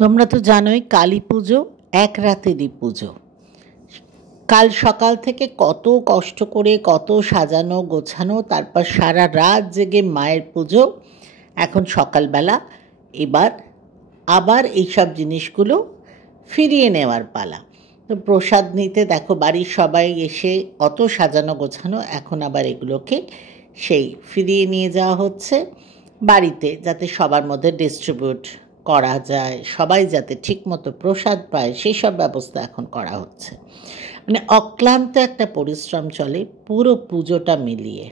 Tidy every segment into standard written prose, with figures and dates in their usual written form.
তোমরা তো জানোই কালী পুজো এক রাতেরই পুজো। কাল সকাল থেকে কত কষ্ট করে কত সাজানো গোছানো, তারপর সারা রাত জেগে মায়ের পুজো। এখন সকালবেলা এবার আবার এইসব জিনিসগুলো ফিরিয়ে নেওয়ার পালা। তো প্রসাদ নিতে দেখো বাড়ির সবাই এসে অত সাজানো গোছানো, এখন আবার এগুলোকে সেই ফিরিয়ে নিয়ে যাওয়া হচ্ছে বাড়িতে, যাতে সবার মধ্যে ডিস্ট্রিবিউট করা যায়, সবাই যাতে ঠিকমতো প্রসাদ পায় সেসব ব্যবস্থা এখন করা হচ্ছে। মানে অক্লান্ত একটা পরিশ্রম চলে পুরো পুজোটা মিলিয়ে।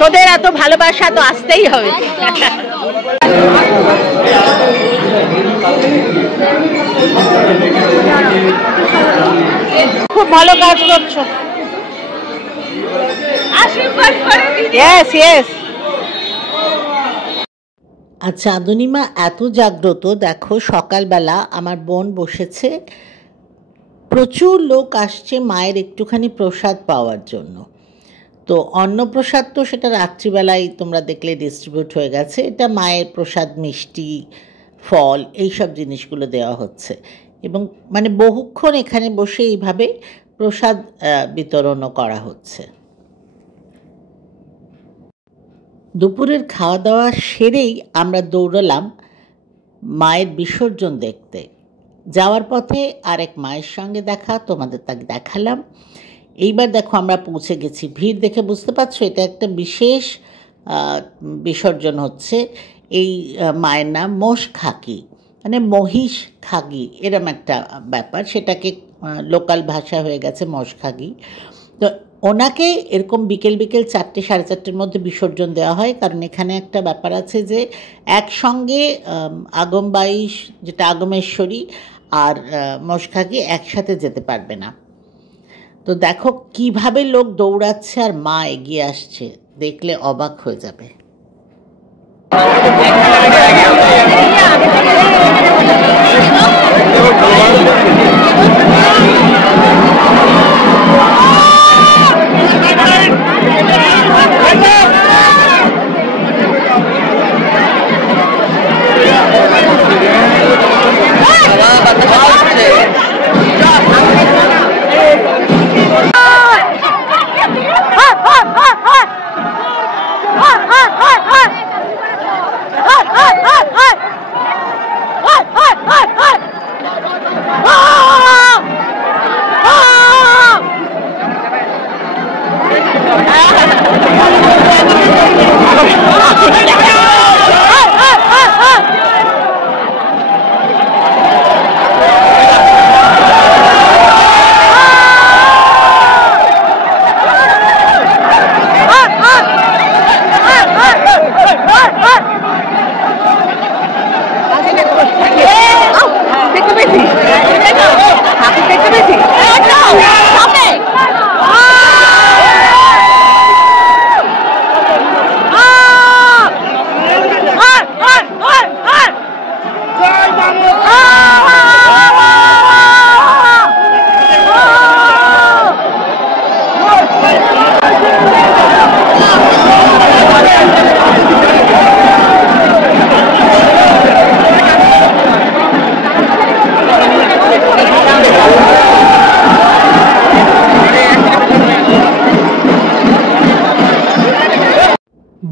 তোদের এত ভালোবাসা তো আসতেই হবে। খুব ভালো কাজ করছো। আচ্ছা আদনিমা এত জাগ্রত, দেখো সকালবেলা আমার বোন বসেছে, প্রচুর লোক আসছে মায়ের একটুখানি প্রসাদ পাওয়ার জন্য। তো অন্নপ্রসাদ তো সেটা রাত্রিবেলায় তোমরা দেখলে ডিস্ট্রিবিউট হয়ে গেছে, এটা মায়ের প্রসাদ মিষ্টি ফল এইসব জিনিসগুলো দেওয়া হচ্ছে, এবং মানে বহুক্ষণ এখানে বসে এইভাবে প্রসাদ বিতরণও করা হচ্ছে। দুপুরের খাওয়া দাওয়া সেরেই আমরা দৌড়লাম মায়ের বিসর্জন দেখতে। যাওয়ার পথে আরেক মায়ের সঙ্গে দেখা, তোমাদের তাকে দেখালাম। এইবার দেখো আমরা পৌঁছে গেছি, ভিড় দেখে বুঝতে পারছো এটা একটা বিশেষ বিসর্জন হচ্ছে। এই মায়ের নাম মোষ খাকি, মানে মহিষ খাগি এরম একটা ব্যাপার, সেটাকে লোকাল ভাষা হয়ে গেছে মোষ খাগি। তো ওনাকে এরকম বিকেল 4টে সাড়ে 4টের মধ্যে বিসর্জন দেওয়া হয়, কারণ এখানে একটা ব্যাপার আছে যে একসঙ্গে আগমবাইশ যেটা আগমেশ্বরী আর মোষ খাগি একসাথে যেতে পারবে না। তো দেখো কিভাবে লোক দৌড়াচ্ছে আর মা এগিয়ে আসছে, দেখলে অবাক হয়ে যাবে।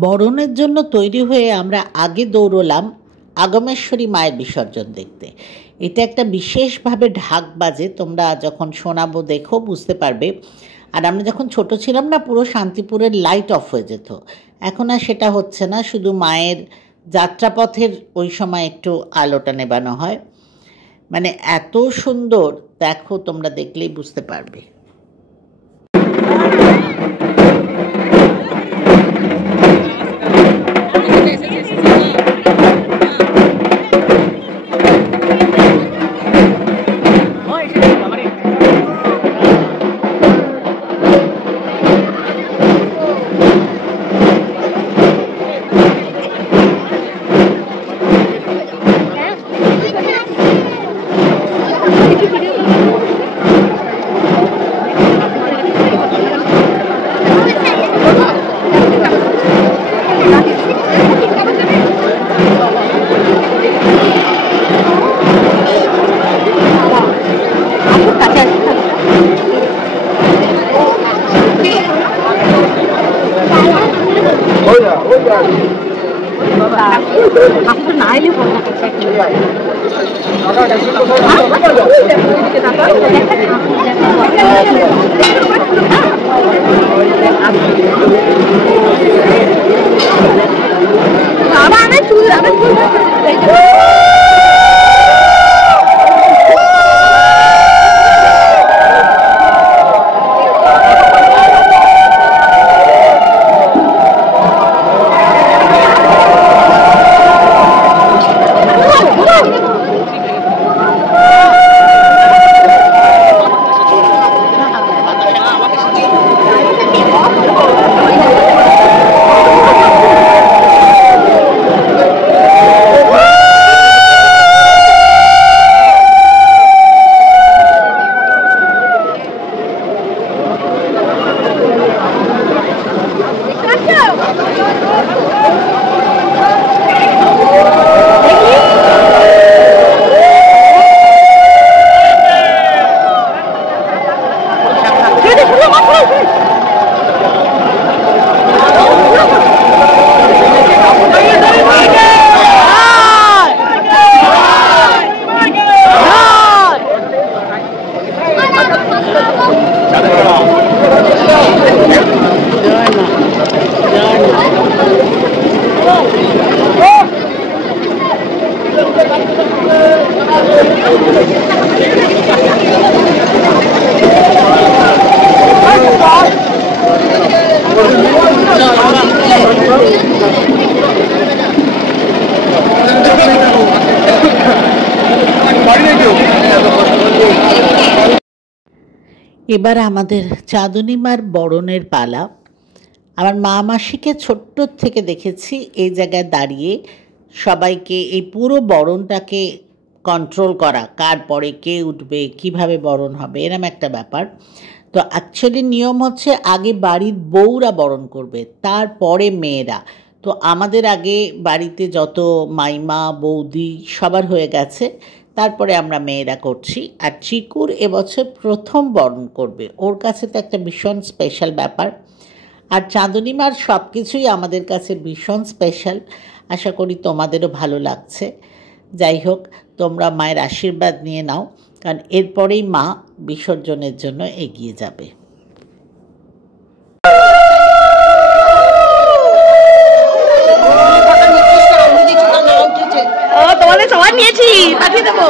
বরণের জন্য তৈরি হয়ে আমরা আগে দৌড়লাম আগমেশ্বরী মায়ের বিসর্জন দেখতে। এটা একটা বিশেষভাবে ঢাক বাজে, তোমরা যখন শোনাবো দেখো বুঝতে পারবে। আর আমরা যখন ছোট ছিলাম না, পুরো শান্তিপুরের লাইট অফ হয়ে যেত, এখন আর সেটা হচ্ছে না, শুধু মায়ের যাত্রাপথের ওই সময় একটু আলোটা নেবানো হয়। মানে এত সুন্দর, দেখো তোমরা দেখলেই বুঝতে পারবে। না এলে এবার আমাদের চাঁদনী মার বরণের পালা। আমার মা মাসিকে ছোট্ট থেকে দেখেছি এই জায়গায় দাঁড়িয়ে সবাইকে এই পুরো বরণটাকে কন্ট্রোল করা, কার পরে কে উঠবে, কিভাবে বরণ হবে, এরম একটা ব্যাপার। তো অ্যাকচুয়ালি নিয়ম হচ্ছে আগে বাড়ির বউরা বরণ করবে, তারপরে মেয়েরা। তো আমাদের আগে বাড়িতে যত মাইমা বৌদি সবার হয়ে গেছে, তারপরে আমরা মেয়েরা করছি। আর চিকুর এবছর প্রথম বরণ করবে, ওর কাছে তো একটা ভীষণ স্পেশাল ব্যাপার। আর চাঁদনী মার সব কিছুই আমাদের কাছে ভীষণ স্পেশাল। আশা করি তোমাদেরও ভালো লাগছে। যাই হোক, তোমরা মায়ের আশীর্বাদ নিয়ে নাও, কারণ এরপরেই মা বিসর্জনের জন্য এগিয়ে যাবে। তোমাদের সবার নিয়েছি, পাঠিয়ে দেবো।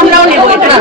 আমরাও নেবো এটা।